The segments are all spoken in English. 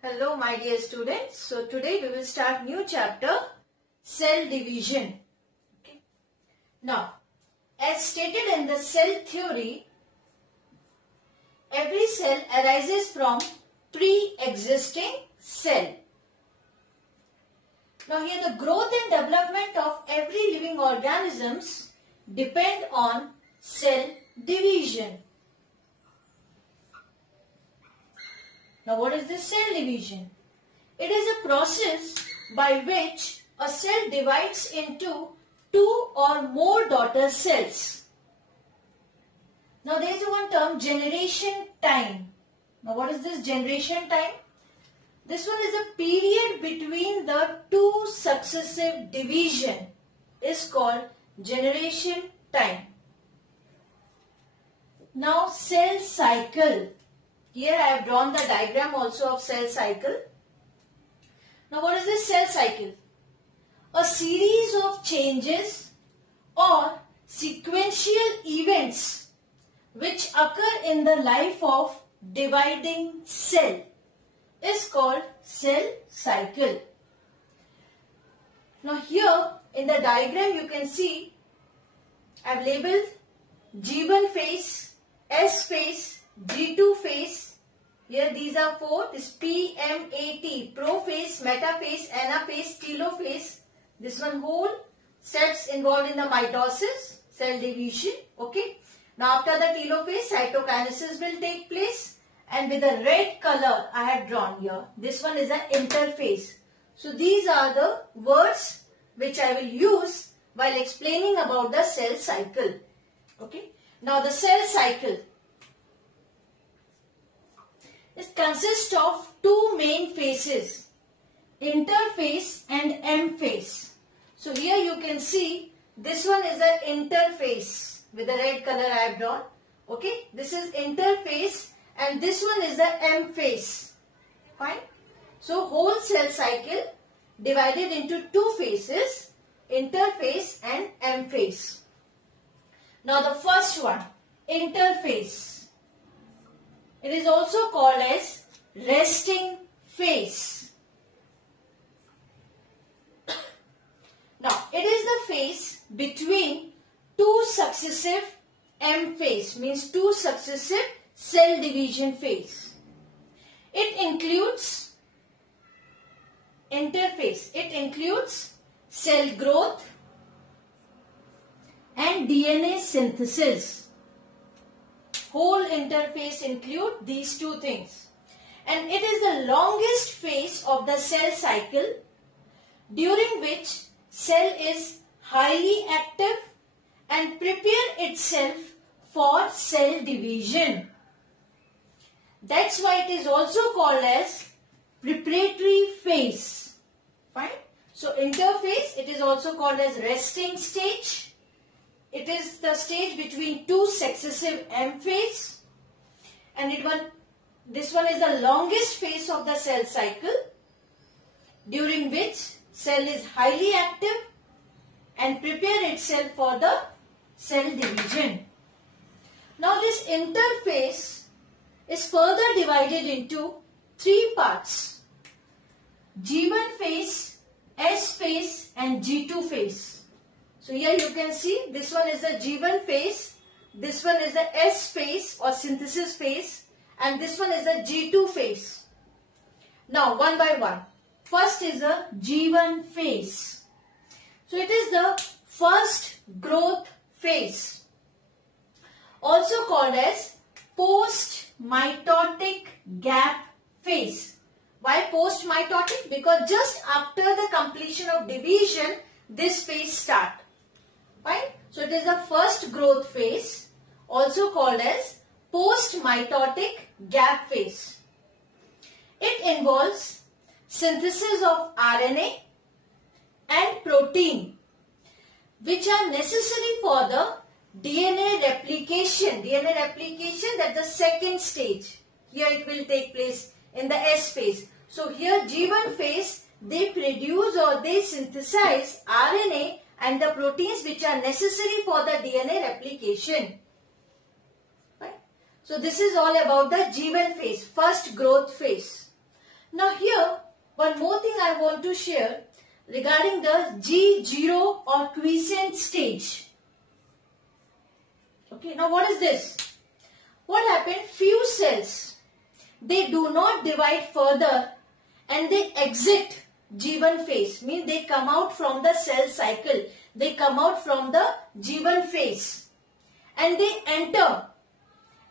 Hello my dear students. So today we will start new chapter, cell division. Okay. Now, as stated in the cell theory, every cell arises from pre-existing cell. Now here the growth and development of every living organisms depend on cell division. Now what is this cell division? It is a process by which a cell divides into two or more daughter cells. Now there is one term, generation time. Now what is this generation time? This one is a period between the two successive division is called generation time. Now cell cycle. Here I have drawn the diagram also of cell cycle. Now what is this cell cycle? A series of changes or sequential events which occur in the life of dividing cell is called cell cycle. Now here in the diagram you can see I have labeled G1 phase, S phase, G2 phase. Here these are four. This PMAT, prophase, metaphase, anaphase, telophase. This one whole steps involved in the mitosis, cell division. Okay. Now after the telophase, cytokinesis will take place. And with a red color I have drawn here. This one is an interphase. So these are the words which I will use while explaining about the cell cycle. Okay. Now the cell cycle. It consists of two main phases, interphase and M phase. So here you can see this one is an interphase with the red color I have drawn. Okay. This is interphase. And this one is the M phase. Fine. So whole cell cycle divided into two phases, interphase and M phase. Now the first one, interphase. It is also called as resting phase. Now it is the phase between two successive M phase, means two successive cell division phase. It includes interphase. It includes cell growth and DNA synthesis. Whole interphase include these two things. And it is the longest phase of the cell cycle during which cell is highly active and prepare itself for cell division. That's why it is also called as preparatory phase. Fine. So interphase, it is also called as resting stage. It is the stage between two successive M phase. And this one is the longest phase of the cell cycle during which cell is highly active and prepare itself for the cell division. Now this interphase is further divided into three parts, G1 phase, S phase and G2 phase. So here you can see this one is the G1 phase, this one is the S phase or synthesis phase and this one is the G2 phase. Now one by one. First is the G1 phase. So it is the first growth phase, also called as post-mitotic gap phase. Why post-mitotic? Because just after the completion of division, this phase starts. Right? So it is the first growth phase, also called as post-mitotic gap phase. It involves synthesis of RNA and protein, which are necessary for the DNA replication. DNA replication, that's the second stage. Here it will take place in the S phase. So here G1 phase, they produce or they synthesize RNA and the proteins which are necessary for the DNA replication. Right? So this is all about the G1 phase, first growth phase. Now here, one more thing I want to share regarding the G0 or quiescent stage. Okay, now what is this? What happened? Few cells, they do not divide further and they exit G1 phase. Means they come out from the cell cycle. They come out from the G1 phase and they enter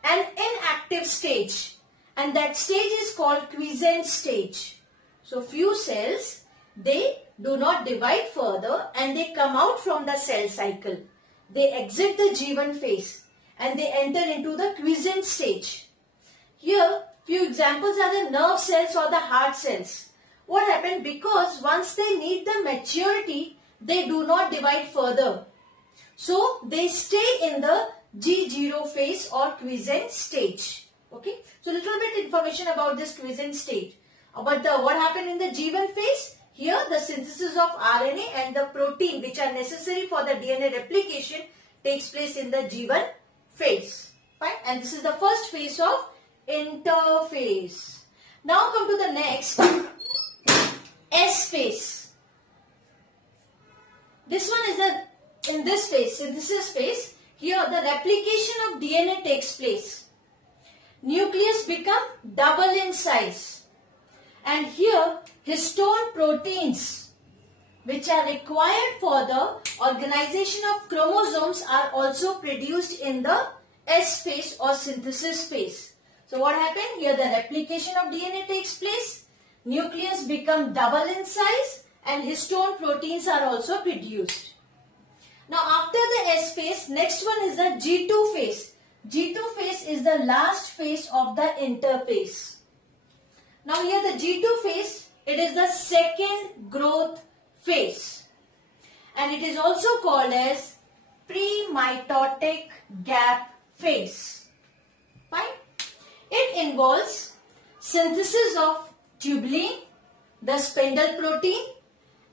an inactive stage, and that stage is called quiescent stage. So few cells, they do not divide further and they come out from the cell cycle. They exit the G1 phase and they enter into the quiescent stage. Here few examples are the nerve cells or the heart cells. What happened? Because once they need the maturity, they do not divide further. So they stay in the G0 phase or quiescent stage. Okay. So little bit information about this quiescent stage. But what happened in the G1 phase? Here the synthesis of RNA and the protein which are necessary for the DNA replication takes place in the G1 phase. Fine. And this is the first phase of interphase. Now come to the next, S phase. This one is in this phase, synthesis phase. Here the replication of DNA takes place. Nucleus become double in size. And here histone proteins which are required for the organization of chromosomes are also produced in the S phase or synthesis phase. So what happened? Here the replication of DNA takes place. Nucleus become double in size and histone proteins are also produced. Now after the S phase, next one is the G2 phase. G2 phase is the last phase of the interphase. Now here the G2 phase, it is the second growth phase. And it is also called as pre-mitotic gap phase. Fine. It involves synthesis of tubulin, the spindle protein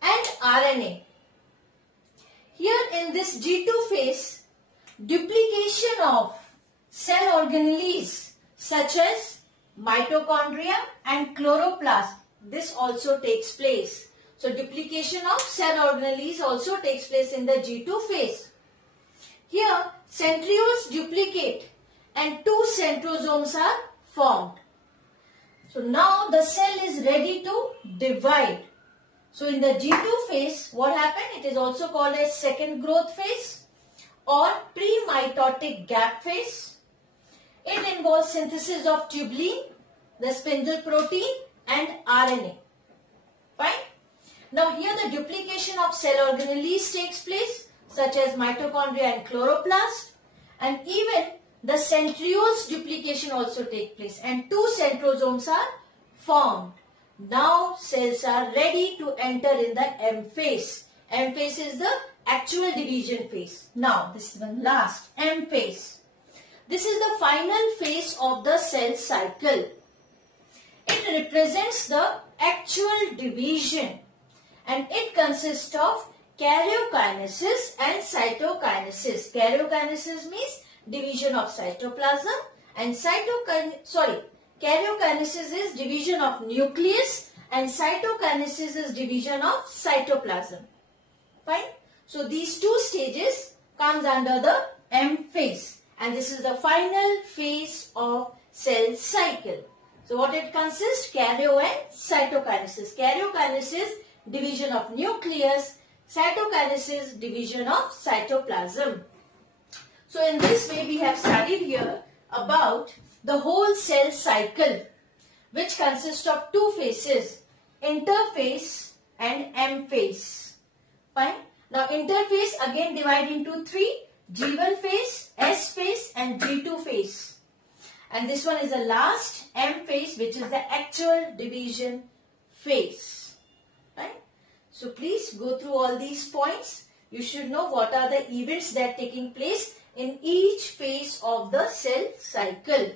and RNA. Here in this G2 phase, duplication of cell organelles such as mitochondria and chloroplast, this also takes place. So duplication of cell organelles also takes place in the G2 phase. Here centrioles duplicate and two centrosomes are formed. So now the cell is ready to divide. So in the G2 phase, what happened? It is also called as second growth phase or pre-mitotic gap phase. It involves synthesis of tubulin, the spindle protein and RNA. Fine. Now here the duplication of cell organelles takes place such as mitochondria and chloroplast, and even the centrioles duplication also take place and two centrosomes are formed. Now cells are ready to enter in the M phase. M phase is the actual division phase. Now this is the last, M phase. This is the final phase of the cell cycle. It represents the actual division and it consists of karyokinesis and cytokinesis. Karyokinesis means division of cytoplasm and karyokinesis is division of nucleus and cytokinesis is division of cytoplasm. Fine. So these two stages comes under the M phase and this is the final phase of cell cycle. So what it consists? Karyo and cytokinesis. Karyokinesis, division of nucleus. Cytokinesis, division of cytoplasm. So in this way we have studied here about the whole cell cycle which consists of two phases, interphase and M phase. Fine. Now interphase again divided into three, G1 phase, S phase and G2 phase. And this one is the last, M phase, which is the actual division phase. Right? So please go through all these points. You should know what are the events that are taking place in each phase of the cell cycle.